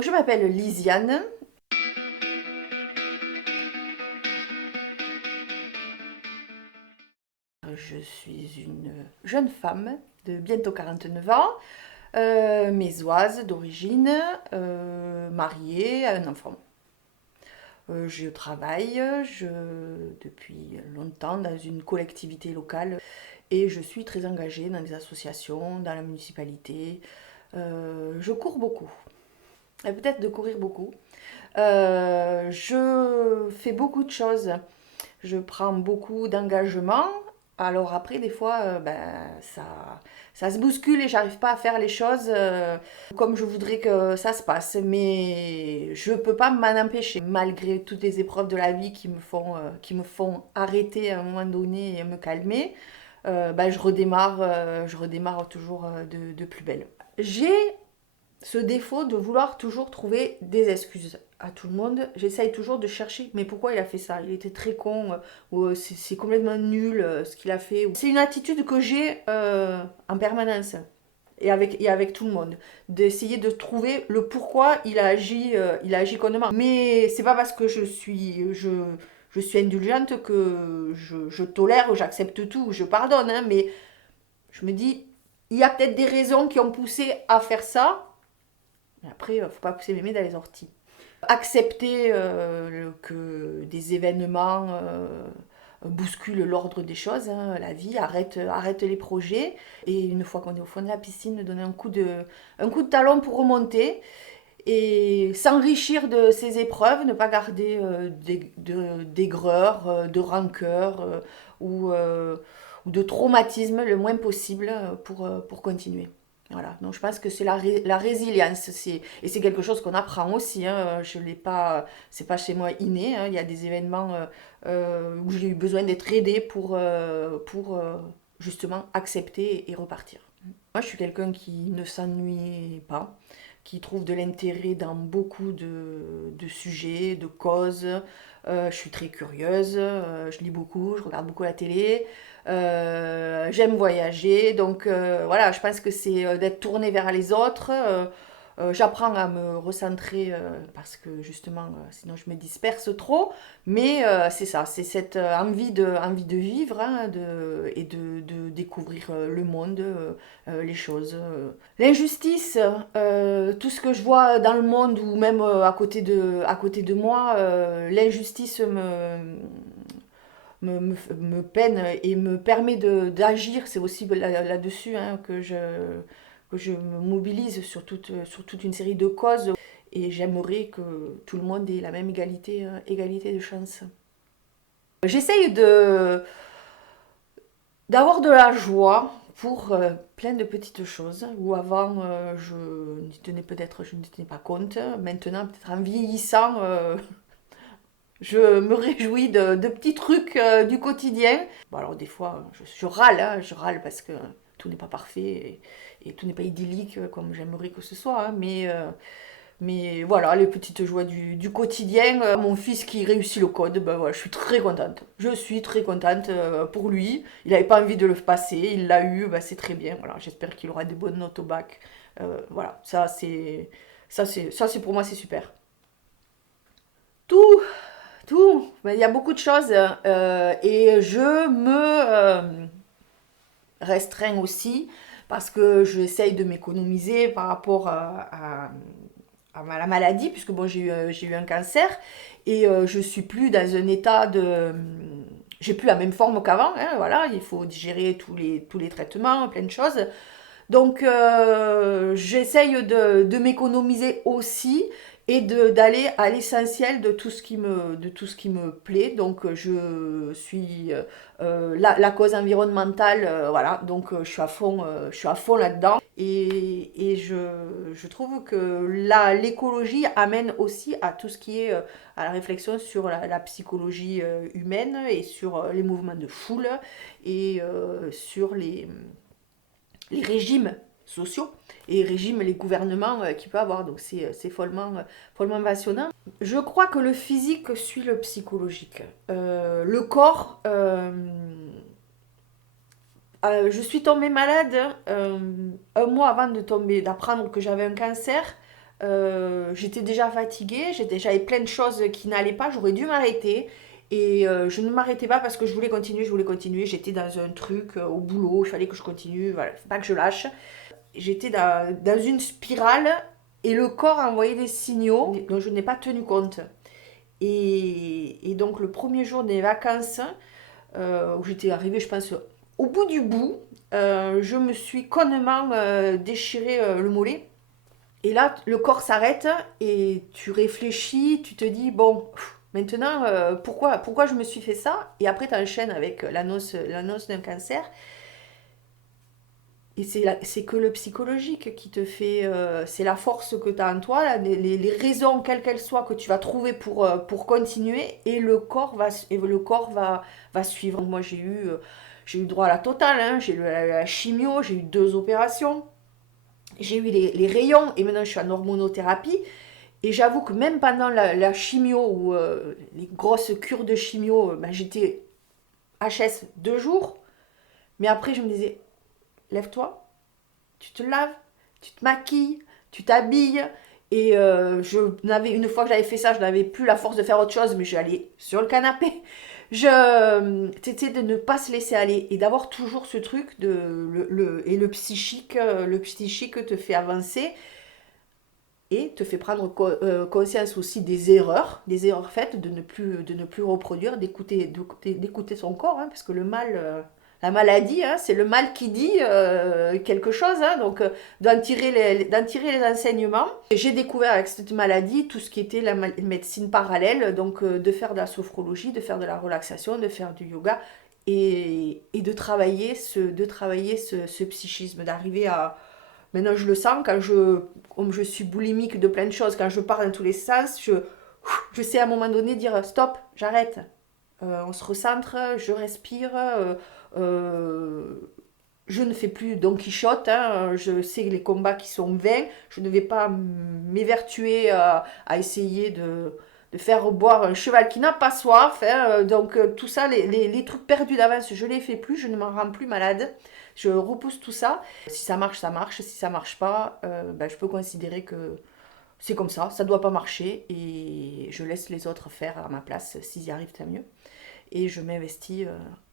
Je m'appelle Lisiane. Je suis une jeune femme de bientôt 49 ans, mésoise d'origine, mariée, à un enfant. Je travaille depuis longtemps dans une collectivité locale et je suis très engagée dans des associations, dans la municipalité. Je cours beaucoup, et peut-être de courir beaucoup. Je fais beaucoup de choses. Je prends beaucoup d'engagement. Alors après, des fois, ça se bouscule et j'arrive pas à faire les choses comme je voudrais que ça se passe. Mais je peux pas m'en empêcher, malgré toutes les épreuves de la vie qui me font arrêter à un moment donné et me calmer. Je redémarre toujours de plus belle. J'ai ce défaut de vouloir toujours trouver des excuses à tout le monde. J'essaye toujours de chercher, mais pourquoi il a fait ça? Il était très con, ou c'est complètement nul ce qu'il a fait. C'est une attitude que j'ai en permanence et avec tout le monde, d'essayer de trouver le pourquoi il a agi connement. Mais c'est pas parce que je suis indulgente que je tolère, j'accepte tout, je pardonne, hein, mais je me dis, il y a peut-être des raisons qui ont poussé à faire ça. Mais après, il ne faut pas pousser mémé dans les orties. Accepter que des événements bousculent l'ordre des choses, hein, la vie, arrête les projets. Et une fois qu'on est au fond de la piscine, donner un coup de talon pour remonter et s'enrichir de ces épreuves, ne pas garder d'aigreur, de rancœur ou de traumatisme le moins possible pour continuer. Voilà, donc je pense que c'est la résilience, et c'est quelque chose qu'on apprend aussi, hein. Je l'ai pas, c'est pas chez moi inné, hein. Il y a des événements où j'ai eu besoin d'être aidée pour justement accepter et repartir. Moi, je suis quelqu'un qui ne s'ennuie pas, qui trouve de l'intérêt dans beaucoup de sujets, de causes. Je suis très curieuse, je lis beaucoup, je regarde beaucoup la télé, j'aime voyager. Donc voilà, je pense que c'est d'être tournée vers les autres. J'apprends à me recentrer parce que justement, sinon je me disperse trop. Mais c'est ça, c'est cette envie de vivre, hein, et de découvrir le monde, les choses. L'injustice, tout ce que je vois dans le monde ou même à côté de moi, l'injustice me peine et me permet d'agir. C'est aussi là-dessus, hein, que je me mobilise sur toute une série de causes. Et j'aimerais que tout le monde ait la même égalité de chance. J'essaye d'avoir de la joie pour plein de petites choses où avant je n'y tenais pas compte. Maintenant, peut-être en vieillissant, je me réjouis de petits trucs du quotidien. Bon, alors des fois, je râle, hein, je râle parce que tout n'est pas parfait et tout n'est pas idyllique comme j'aimerais que ce soit, hein, mais voilà, les petites joies du quotidien. Mon fils qui réussit le code, ben voilà, je suis très contente. Je suis très contente pour lui. Il n'avait pas envie de le passer, il l'a eu, ben c'est très bien. Voilà, j'espère qu'il aura des bonnes notes au bac. Voilà, ça c'est pour moi c'est super. Tout, tout. Ben, il y a beaucoup de choses et je me restreins aussi parce que j'essaye de m'économiser par rapport à la maladie, puisque bon, j'ai eu un cancer et je suis plus dans un état de. J'ai plus la même forme qu'avant, hein, voilà, il faut digérer tous les traitements, plein de choses. Donc j'essaye de m'économiser aussi et d'aller à l'essentiel de tout ce qui me plaît. Donc je suis la cause environnementale, voilà, donc je suis à fond là-dedans. Et je trouve que l'écologie amène aussi à tout ce qui est à la réflexion sur la psychologie humaine et sur les mouvements de foule et sur les régimes sociaux et les gouvernements qu'il peut avoir. Donc c'est follement passionnant. Je crois que le physique suit le psychologique. Le corps, je suis tombée malade un mois avant d'apprendre que j'avais un cancer. J'étais déjà fatiguée, j'avais plein de choses qui n'allaient pas, j'aurais dû m'arrêter. Et je ne m'arrêtais pas parce que je voulais continuer, je voulais continuer. J'étais dans un truc au boulot, il fallait que je continue, voilà, faut pas que je lâche. J'étais dans une spirale et le corps a envoyé des signaux dont je n'ai pas tenu compte. Et donc le premier jour des vacances, où j'étais arrivée, je pense, au bout du bout, je me suis connement déchiré le mollet. Et là, le corps s'arrête et tu réfléchis, tu te dis, bon, maintenant, pourquoi je me suis fait ça? Et après, tu enchaînes avec l'annonce d'un cancer. Et c'est que le psychologique qui te fait, c'est la force que tu as en toi, là, les raisons, quelles qu'elles soient, que tu vas trouver pour continuer, et le corps va suivre. Moi, j'ai eu droit à la totale, hein, j'ai eu la chimio, j'ai eu 2 opérations, j'ai eu les rayons, et maintenant je suis en hormonothérapie. Et j'avoue que même pendant la chimio, ou les grosses cures de chimio, ben, j'étais HS 2 jours, mais après je me disais, lève-toi, tu te laves, tu te maquilles, tu t'habilles. Et une fois que j'avais fait ça, je n'avais plus la force de faire autre chose, mais j'allais sur le canapé. C'était de ne pas se laisser aller et d'avoir toujours ce truc et le psychique te fait avancer et te fait prendre conscience aussi des erreurs faites, de ne plus reproduire, d'écouter son corps, hein, parce que la maladie, hein, c'est le mal qui dit quelque chose, hein, donc d'en tirer les enseignements. J'ai découvert avec cette maladie tout ce qui était la médecine parallèle, donc de faire de la sophrologie, de faire de la relaxation, de faire du yoga, et de travailler ce psychisme, d'arriver à... Maintenant, je le sens comme je suis boulimique de plein de choses, quand je pars dans tous les sens, je sais à un moment donné dire stop, j'arrête. On se recentre, je respire, je ne fais plus Don Quichotte, hein, je sais les combats qui sont vains, je ne vais pas m'évertuer à essayer de faire boire un cheval qui n'a pas soif, hein, donc tout ça, les trucs perdus d'avance, je ne les fais plus, je ne m'en rends plus malade, je repousse tout ça. Si ça marche, ça marche, si ça marche pas, ben, je peux considérer que c'est comme ça doit pas marcher, et je laisse les autres faire à ma place, s'ils y arrivent, tant mieux, et je m'investis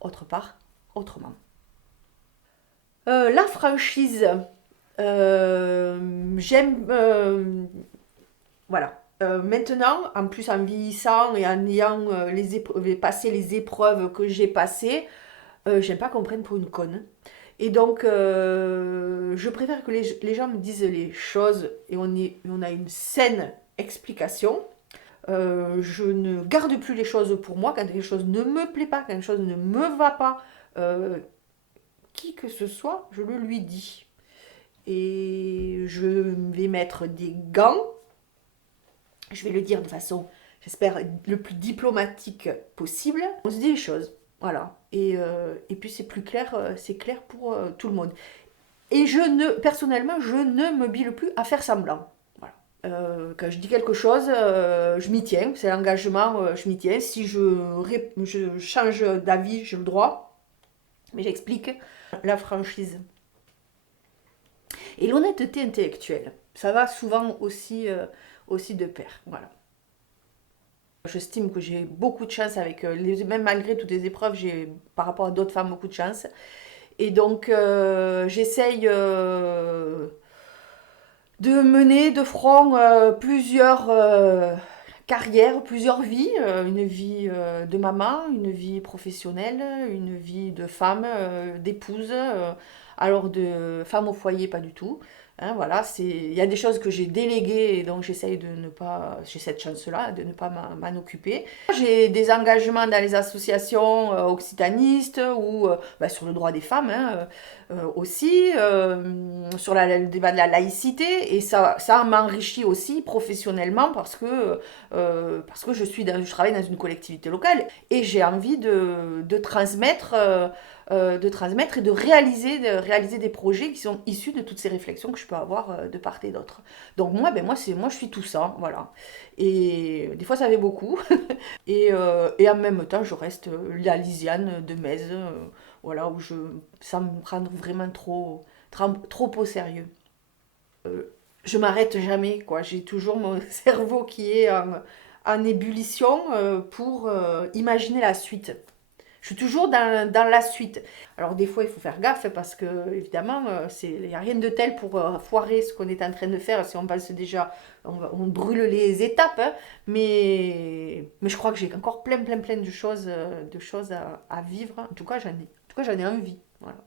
autre part, autrement. La franchise, j'aime, voilà. Maintenant, en plus en vieillissant et en ayant passé les épreuves que j'ai passées, j'aime pas qu'on me prenne pour une conne. Et donc, je préfère que les gens me disent les choses et on a une saine explication. Je ne garde plus les choses pour moi quand quelque chose ne me plaît pas, quand quelque chose ne me va pas. Qui que ce soit, je le lui dis. Et je vais mettre des gants. Je vais le dire de façon, j'espère, le plus diplomatique possible. On se dit les choses. Voilà. Et puis c'est clair pour tout le monde. Et personnellement, je ne me bile plus à faire semblant. Voilà. Quand je dis quelque chose, je m'y tiens. C'est l'engagement, je m'y tiens. Si je change d'avis, j'ai le droit. Mais j'explique la franchise. Et l'honnêteté intellectuelle, ça va souvent aussi de pair. Voilà. J'estime que j'ai beaucoup de chance même malgré toutes les épreuves, j'ai par rapport à d'autres femmes beaucoup de chance. Et donc j'essaye de mener de front plusieurs carrières, plusieurs vies, une vie de maman, une vie professionnelle, une vie de femme, d'épouse, alors de femme au foyer pas du tout. Hein, voilà, il y a des choses que j'ai déléguées et donc j'essaye de ne pas, j'ai cette chance-là, de ne pas m'en occuper. J'ai des engagements dans les associations occitanistes ou bah, sur le droit des femmes, hein, aussi, sur le débat de la laïcité, et ça m'enrichit aussi professionnellement parce que je travaille dans une collectivité locale et j'ai envie de transmettre et de réaliser des projets qui sont issus de toutes ces réflexions que je peux avoir de part et d'autre. Donc moi, moi je suis tout ça, voilà. Et des fois ça fait beaucoup. Et en même temps, je reste la Lisiane de Metz, voilà, sans me prendre vraiment trop au sérieux. je m'arrête jamais, quoi. J'ai toujours mon cerveau qui est en ébullition pour imaginer la suite. Je suis toujours dans la suite. Alors des fois, il faut faire gaffe parce que, évidemment, il n'y a rien de tel pour foirer ce qu'on est en train de faire. Si on pense déjà, on brûle les étapes, hein. Mais je crois que j'ai encore plein de choses à vivre. En tout cas, j'en ai envie. Voilà.